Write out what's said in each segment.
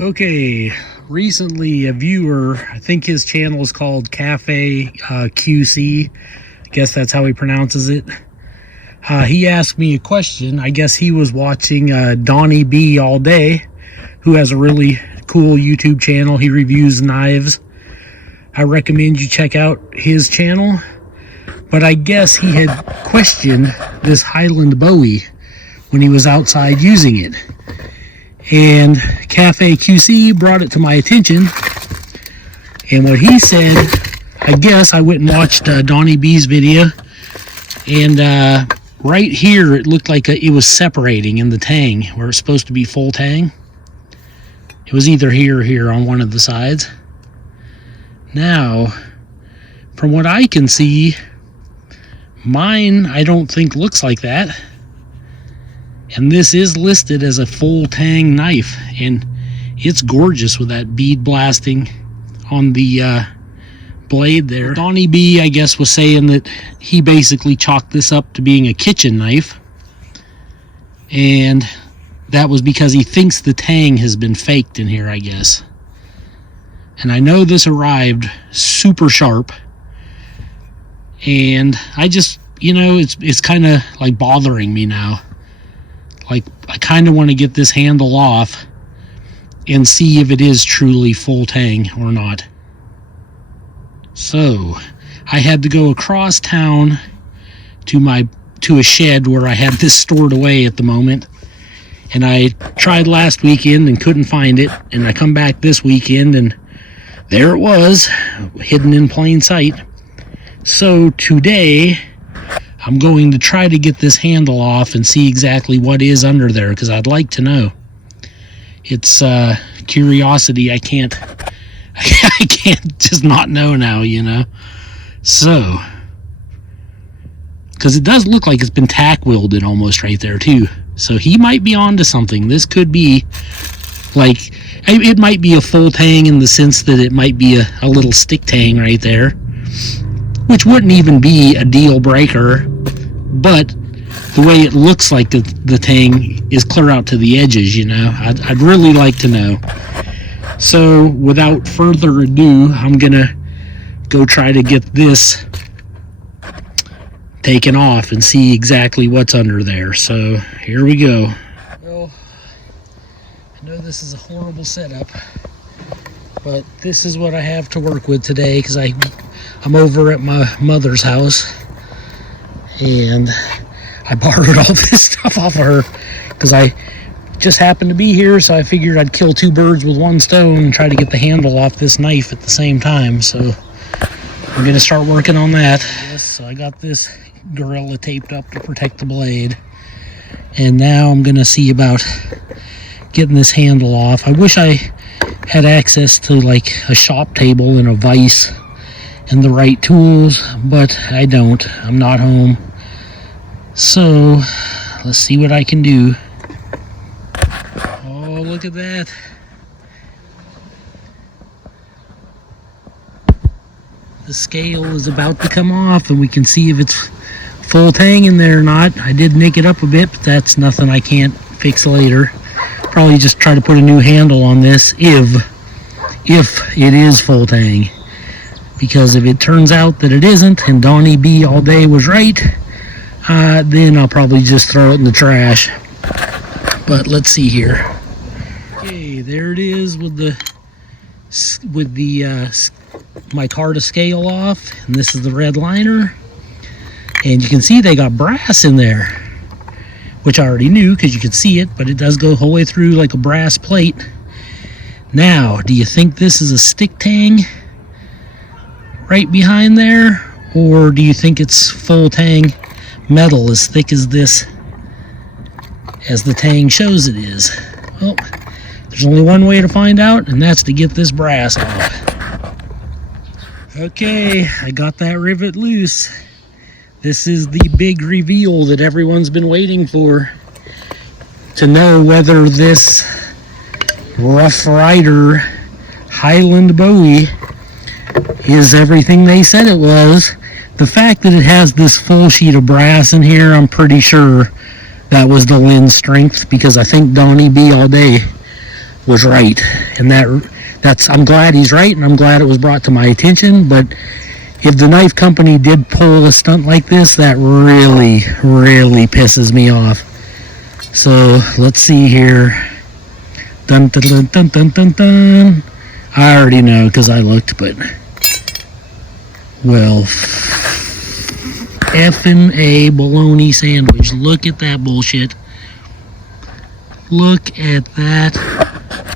Okay, recently a viewer, I think his channel is called Cafe QC, I guess that's how he pronounces it. He asked me a question. I guess he was watching Donnie B all day, who has a really cool YouTube channel. He reviews knives. I recommend you check out his channel. But I guess he had questioned this Highland Bowie when he was outside using it. And Cafe QC brought it to my attention. And what he said, I guess I went and watched Donnie B's video. And right here, it looked like it was separating in the tang, where it's supposed to be full tang. It was either here or here on one of the sides. Now, from what I can see, mine I don't think looks like that. And this is listed as a full tang knife, and it's gorgeous with that bead blasting on the blade there. Donnie B, I guess, was saying that he basically chalked this up to being a kitchen knife, and that was because he thinks the tang has been faked in here, I guess. And I know this arrived super sharp, and I just, you know, it's kind of like bothering me now. Like, I kind of want to get this handle off and see if it is truly full tang or not. So, I had to go across town to a shed where I had this stored away at the moment. And I tried last weekend and couldn't find it. And I come back this weekend and there it was, hidden in plain sight. So today, I'm going to try to get this handle off and see exactly what is under there, because I'd like to know. It's curiosity. I can't just not know now, you know. So, because it does look like it's been tack welded almost right there too. So he might be onto something. This could be like, it might be a full tang in the sense that it might be a little stick tang right there, which wouldn't even be a deal breaker, but the way it looks like the tang is clear out to the edges, you know. I'd really like to know. So without further ado, I'm gonna go try to get this taken off and see exactly what's under there. So here we go. Well, I know this is a horrible setup, but this is what I have to work with today, because I'm over at my mother's house, and I borrowed all this stuff off of her because I just happened to be here, so I figured I'd kill two birds with one stone and try to get the handle off this knife at the same time. So I'm going to start working on that. Yes, so I got this gorilla taped up to protect the blade, and now I'm going to see about getting this handle off. I wish I had access to like a shop table and a vise and the right tools, but I don't. I'm not home. So let's see what I can do. Oh, look at that. The scale is about to come off, and we can see if it's full tang in there or not. I did nick it up a bit, but that's nothing I can't fix later. Probably just try to put a new handle on this if it is full tang. Because if it turns out that it isn't, and Donnie B all day was right, then I'll probably just throw it in the trash. But let's see here. Okay, there it is with the micarta scale off, and this is the red liner. And you can see they got brass in there, which I already knew because you could see it, but it does go the whole way through like a brass plate. Now, do you think this is a stick tang right behind there, or do you think it's full tang metal as thick as this, as the tang shows it is? Well, there's only one way to find out, and that's to get this brass off. Okay, I got that rivet loose. This is the big reveal that everyone's been waiting for, to know whether this Rough Ryder Highland Bowie is everything they said it was. The fact that it has this full sheet of brass in here, I'm pretty sure that was the lens strength, because I think Donnie B all day was right. And that's I'm glad he's right, and I'm glad it was brought to my attention. But if the knife company did pull a stunt like this, that really, really pisses me off. So let's see here. Dun dun dun dun dun dun dun. I already know because I looked, but well, effing a bologna sandwich. Look at that bullshit. Look at that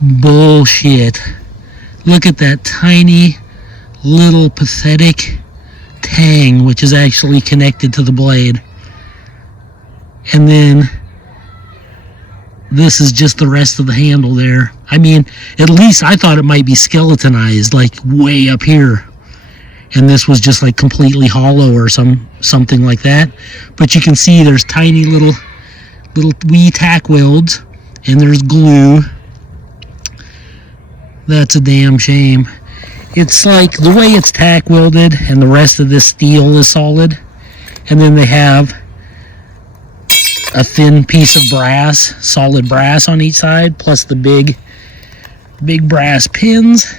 bullshit. Look at that tiny little pathetic tang, which is actually connected to the blade. And then this is just the rest of the handle there. I mean, at least I thought it might be skeletonized, like way up here. And this was just like completely hollow or something like that. But you can see there's tiny little wee tack welds, and there's glue. That's a damn shame. It's like the way it's tack welded, and the rest of this steel is solid. And then they have a thin piece of brass, solid brass on each side, plus the big brass pins.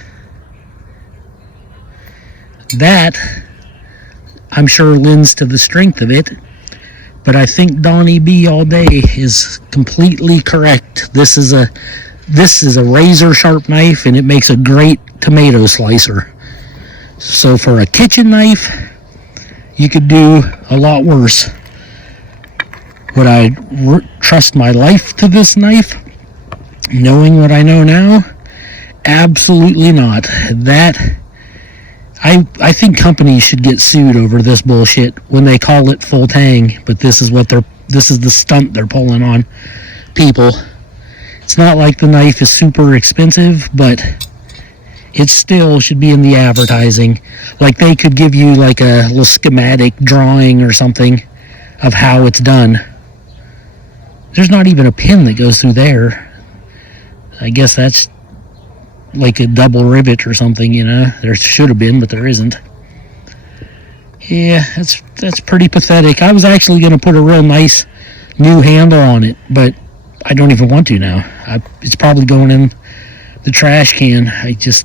That, I'm sure, lends to the strength of it. But I think Donnie B all day is completely correct. This is a razor sharp knife, and it makes a great tomato slicer. So for a kitchen knife, you could do a lot worse. Would I trust my life to this knife, knowing what I know now? Absolutely not. That, I think companies should get sued over this bullshit when they call it full tang, but this is the stunt they're pulling on people. It's not like the knife is super expensive, but it still should be in the advertising. Like they could give you like a little schematic drawing or something of how it's done. There's not even a pin that goes through there. I guess that's like a double rivet or something, you know. There should have been, but there isn't. Yeah, that's pretty pathetic. I was actually going to put a real nice new handle on it, but I don't even want to now. It's probably going in the trash can. It's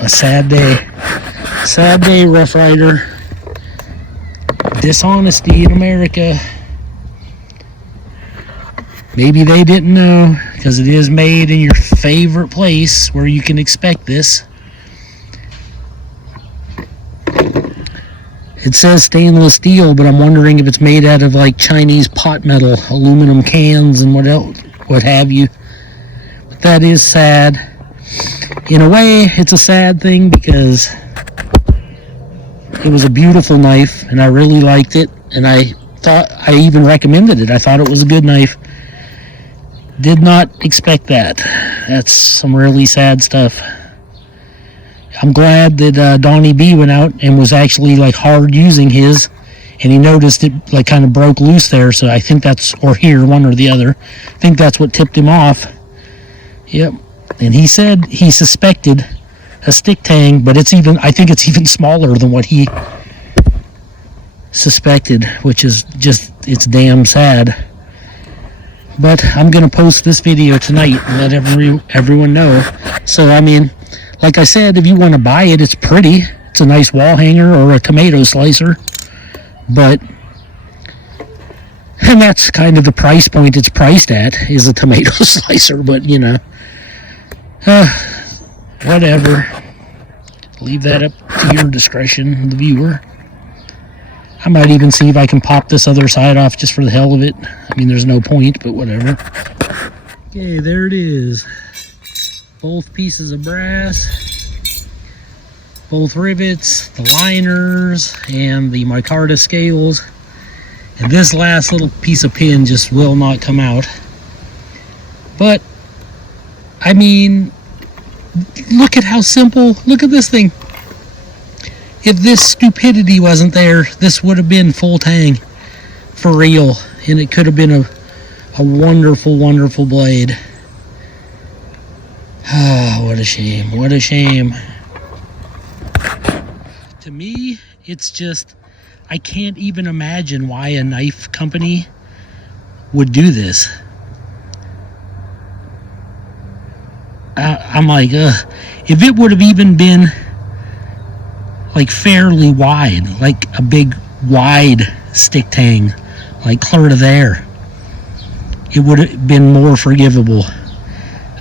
a sad day. Sad day, Rough Rider. Dishonesty in America. Maybe they didn't know, because it is made in your favorite place where you can expect this. It says stainless steel, but I'm wondering if it's made out of like Chinese pot metal, aluminum cans and what have you. But that is sad. In a way, it's a sad thing because it was a beautiful knife and I really liked it, and I even recommended it. I thought it was a good knife. Did not expect that. That's some really sad stuff. I'm glad that Donnie B went out and was actually like hard using his, and he noticed it like kind of broke loose there. So I think that's, or here, one or the other. I think that's what tipped him off. Yep. And he said he suspected a stick tang, but I think it's even smaller than what he suspected, which is just, it's damn sad. But I'm going to post this video tonight and let everyone know. So, I mean, like I said, if you want to buy it, it's pretty. It's a nice wall hanger or a tomato slicer. But, and that's kind of the price point it's priced at, is a tomato slicer. But, you know, whatever. Leave that up to your discretion, the viewer. I might even see if I can pop this other side off just for the hell of it. I mean, there's no point, but whatever. Okay, there it is. Both pieces of brass, both rivets, the liners, and the micarta scales. And this last little piece of pin just will not come out. But, I mean, look at how simple. Look at this thing. If this stupidity wasn't there, this would have been full tang for real, and it could have been a wonderful, wonderful blade. Ah, what a shame, what a shame. To me, it's just, I can't even imagine why a knife company would do this. I'm like, if it would have even been like fairly wide, like a big wide stick tang, like clear to there, it would have been more forgivable.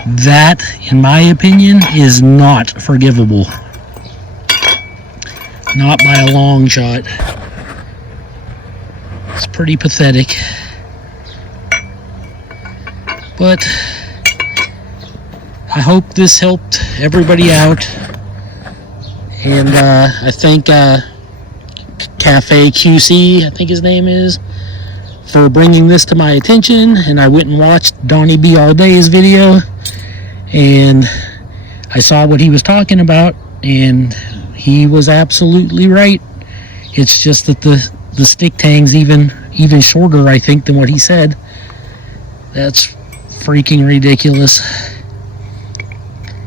That, in my opinion, is not forgivable. Not by a long shot. It's pretty pathetic. But I hope this helped everybody out. And I thank Cafe QC, I think his name is, for bringing this to my attention. And I went and watched Donnie B All Day's video, and I saw what he was talking about, and he was absolutely right. It's just that the stick tang's even shorter, I think, than what he said. That's freaking ridiculous.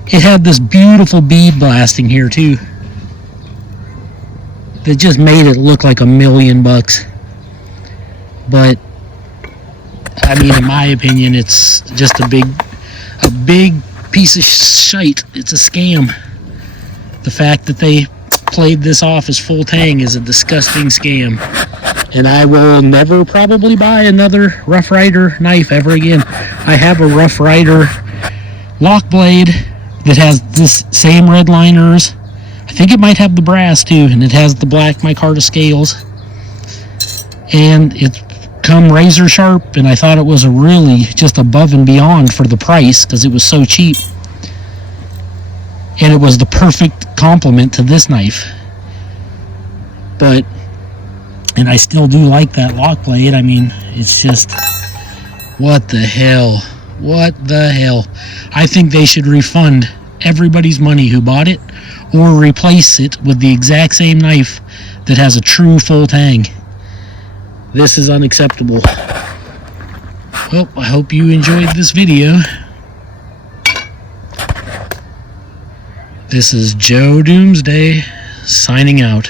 It had this beautiful bead blasting here too, that just made it look like $1,000,000. But I mean, in my opinion, it's just a big piece of shite. It's a scam. The fact that they played this off as full tang is a disgusting scam. And I will never probably buy another Rough Ryder knife ever again. I have a Rough Ryder lock blade that has this same red liners. I think it might have the brass too, and it has the black micarta scales. And it's come razor sharp, and I thought it was a really just above and beyond for the price, because it was so cheap. And it was the perfect complement to this knife. But, and I still do like that lock blade. I mean, it's just, what the hell? What the hell? I think they should refund everybody's money who bought it, or replace it with the exact same knife that has a true full tang. This is unacceptable. Well, I hope you enjoyed this video. This is Joe Doomsday signing out.